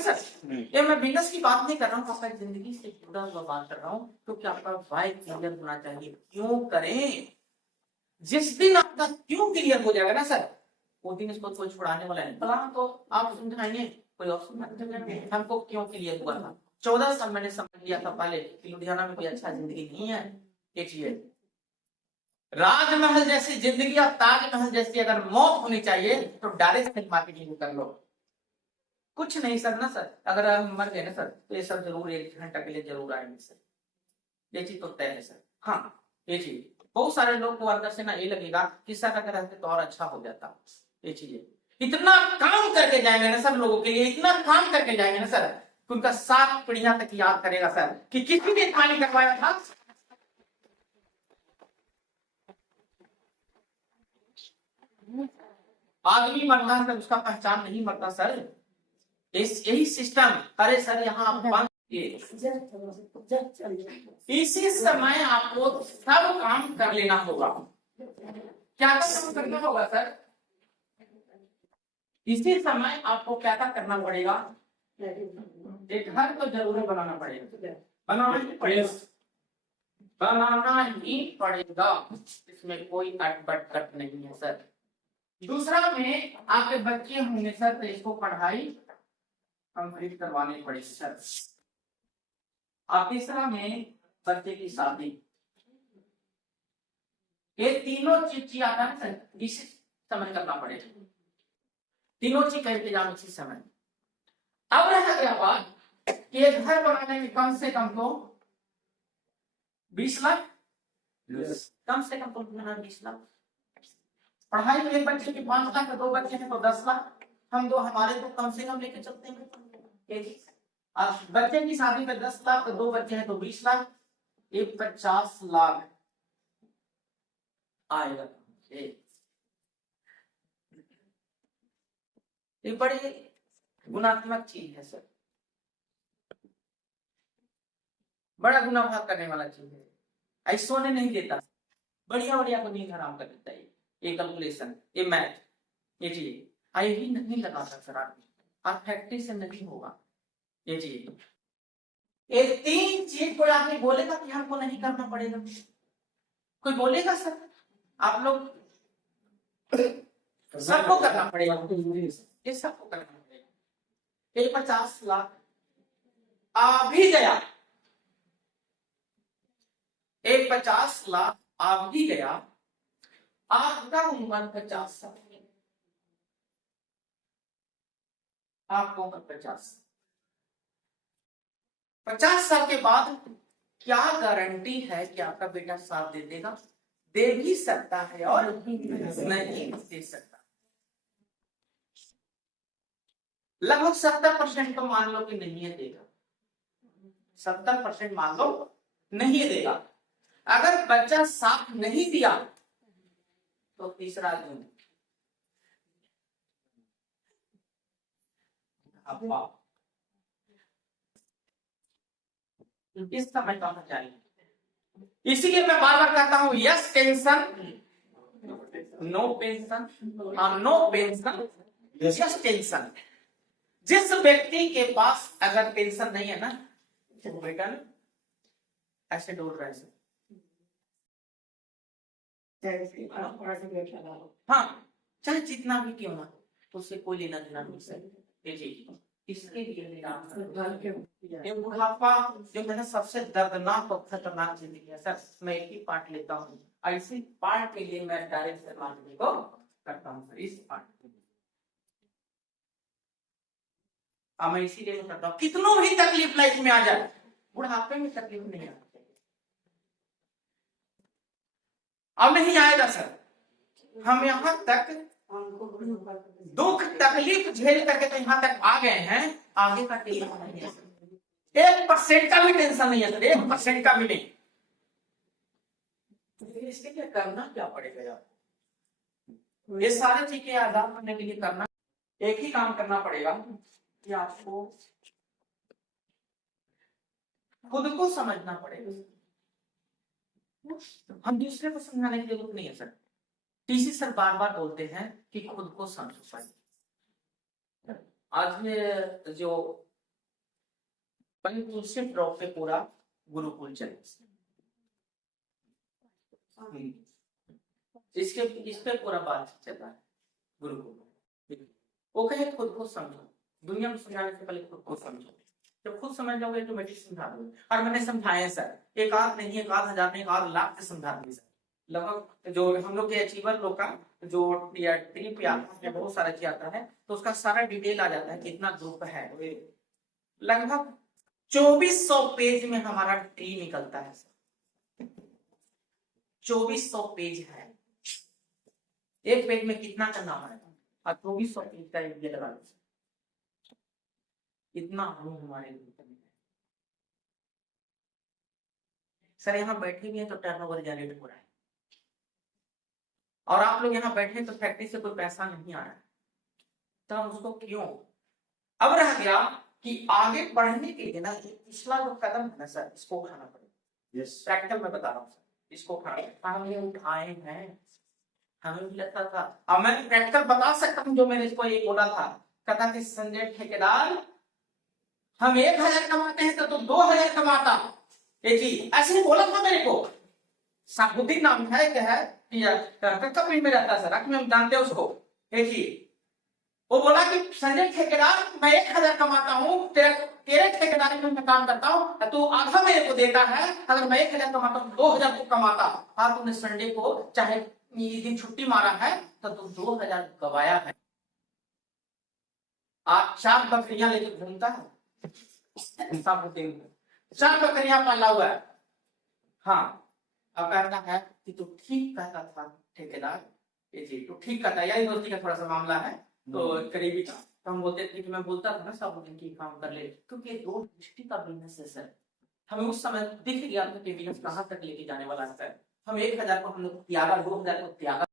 Sir. ये मैं business की बात नहीं कर रहा हूँ, आपका जिंदगी से जुड़ा हुआ बात कर रहा हूँ, क्योंकि आपका वाई क्लियर होना चाहिए। क्यों करें? जिस दिन आपका क्यों क्लियर हो जाएगा ना सर, वो दिन इसको कोई छुड़ाने वाला नहीं। प्लान तो आप समझाएंगे, कोई और समझाएंगे। हमको क्यों क्लियर हुआ था? 14 साल मैंने समझ लिया था पहले कि लुधियाना में कोई अच्छा जिंदगी नहीं है। देखिए, राजमहल जैसी जिंदगी और ताजमहल जैसी अगर मौत होनी चाहिए तो डायरेक्ट मार्केटिंग कर लो। कुछ नहीं सर ना सर, अगर हम मर गए ना सर तो ये सब जरूर 1 घंटा के लिए जरूर आएंगे सर, ये चीज तो तय है सर। हाँ, ये चीज बहुत सारे लोग को अंदर से ना ये लगेगा कि सर अगर रहते तो और अच्छा हो जाता। ये चीज इतना काम करके जाएंगे ना सब लोगों के लिए, इतना काम करके जाएंगे ना सर कि उनका 7 पीढ़ियां तक याद करेगा सर कि किसी ने पानी करवाया था। आदमी मरता है उसका पहचान नहीं मरता सर, यही सिस्टम। अरे सर यहाँ बंद, इसी समय आपको सब काम कर लेना होगा। क्या काम करना होगा सर? इसी समय आपको क्या करना पड़ेगा? एक घर तो जरूर बनाना पड़ेगा, बनाना ही पड़ेगा, बनाना ही पड़ेगा, इसमें कोई अटपट नहीं है सर। दूसरा में आपके बच्चे होंगे सर तो इसको पढ़ाई कंप्लीट करवानी पड़ेगी सर। और तीसरा में बच्चे की शादी। ये तीनों चीज आता है सर इसी समय करना पड़ेगा, तीनों चीज का इंतजाम इसी समय। अब रह गया बात कि घर बनाने में कम से कम तो 20 लाख, कम से कम तो 20 लाख। पढ़ाई में एक बच्चे की 5 लाख, 2 बच्चे हैं तो 10 लाख। हम दो हमारे तो कम से कम लेके चलते हैं। बच्चे की शादी पे 10 लाख, तो 2 बच्चे हैं तो 20 लाख, ये 50 लाख आएगा। ये बड़ी गुणात्मक चीज है सर, बड़ा गुना भाग करने वाला चीज है। ऐसा सोने नहीं देता, बढ़िया बढ़िया को नींद हराम कर देता है। ये कैलकुलेशन, ये मैथ, ये चीज आई ही नहीं लगाता सर आदमी, और फैक्ट्री से नहीं होगा ये चीज। ये 3 चीज कोई आदमी बोलेगा कि हमको नहीं करना पड़ेगा? कोई बोलेगा सर? आप लोग सबको करना पड़ेगा, ये सबको करना पड़ेगा। ये 50 लाख आ भी गया, एक 50 लाख आ भी गया। आपका उम्र 50 साल, आपको उम्र 50 साल के बाद क्या गारंटी है कि आपका बेटा साथ दे देगा? दे भी सकता है और नहीं दे सकता। लगभग 70% तो मान लो कि नहीं है देगा, 70% मान लो नहीं देगा। अगर बच्चा साथ नहीं दिया तो तीसरा गुण इस समय कहा जाएगा। इसीलिए मैं बार बार कहता हूं yes tension no pension, no pension yes tension. जिस व्यक्ति के पास अगर पेंशन नहीं है ना, तो बेटा ऐसे डोल रहा है। हाँ, चाहे जितना भी क्यों ना, उससे कोई लेना देना नहीं सर। इसके लिए बुढ़ापा जो है ना सबसे दर्दनाक और खतरनाक जिंदगी है सर। मैं एक ही पार्ट लेता हूँ, ऐसी पार्ट के लिए मैं डायरेक्ट समाज को करता हूँ सर। इस पार्ट मैं इसीलिए करता हूँ, कितनों भी तकलीफ लाइफ में आ जाए बुढ़ापे में तकलीफ नहीं आती। अब नहीं आएगा सर। हम यहाँ तक दुख तकलीफ झेल करके तो यहाँ तक आ गए हैं, आगे का टेंशन नहीं है, 1% का भी टेंशन नहीं है सर, 1% का भी नहीं। तो इसके लिए करना क्या पड़ेगा यार? ये सारी चीजें आजाद करने के लिए करना एक ही काम करना पड़ेगा कि आपको खुद को समझना पड़ेगा। हम दूसरे को समझाने की जरूरत नहीं है सर। टीसी सर बार बार बोलते हैं कि खुद को समझो। आज जो पंचकुल से ड्रॉप पे पूरा गुरुकुल चले। इसके इस पे पूरा बात चल रहा है गुरुकुल। वो कहे खुद को समझो, दुनिया में समझाने से पहले खुद को समझो। जब खुद समझ जाओगे ऑटोमेटिक समझा दोगे। और मैंने समझाया सर, एक आध नहीं, एक आध हजार नहीं, एक आध लाख से समझा दिए सर। लगभग जो हम लोग के अचीवर लोग का जो ट्रिप आता है, बहुत सारा किया आता है, तो उसका सारा डिटेल आ जाता है, कितना ग्रुप है। लगभग 2400 पेज में हमारा ट्री निकलता है सर। 2400 पेज है, एक पेज में कितना का नाम है, और 2400 पेज का एक ये लगा लो, इतना हम हमारे ग्रुप में सर। यहाँ बैठे भी हैं तो टर्नओवर जनरेट हो रहा है, और आप लोग यहाँ बैठे तो फैक्ट्री से कोई पैसा नहीं आ रहा है, तो हम उसको क्यों। अब रह गया कि आगे बढ़ने के लिए ना पिछला जो कदम है ना सर, इसको उठाना पड़ेगा। यस, प्रैक्टिकल में बता रहा हूँ सर, इसको उठाना। हम ये उठाए हैं, हमें भी लगता था। अब मैं प्रैक्टिकल बता सकता हूँ, जो मैंने इसको ये बोला था, कहता कि संजय ठेकेदार हम 1000 कमाते हैं तो तू 2000 कमाता, एक ही ऐसे ही बोला था मेरे को। साबुद्दीन नाम है, क्या है, कभी में रहता सर, हम जानते हैं उसको। एक ही वो बोला कि संजय ठेकेदार मैं 1000 कमाता हूँ, तेरे ठेकेदारी में मैं काम करता हूँ, तू आधा मेरे को देता है। अगर मैं 1000 कमाता हूँ 2000 को कमाता। हाँ, तूने संडे को चाहे इस दिन छुट्टी मारा है तो तू 2000 गवाया है। आप 4 बकरियां लेके घूमता है, 4 बकरियां पाला हुआ है। हाँ, अब कहता है कि तू ठीक कहता था ठेकेदार, ये जी तू ठीक कहता है। यही दोस्ती का थोड़ा सा मामला है, तो करीबी था। तो हम बोलते थे कि मैं बोलता था ना सब की काम कर ले, क्योंकि 2 दृष्टि का बिजनेस है सर। हमें उस समय दिख गया था कि बिजनेस कहाँ तक लेके जाने वाला है। हम 1000 को हम लोग त्यागा, 2000 को त्यागा।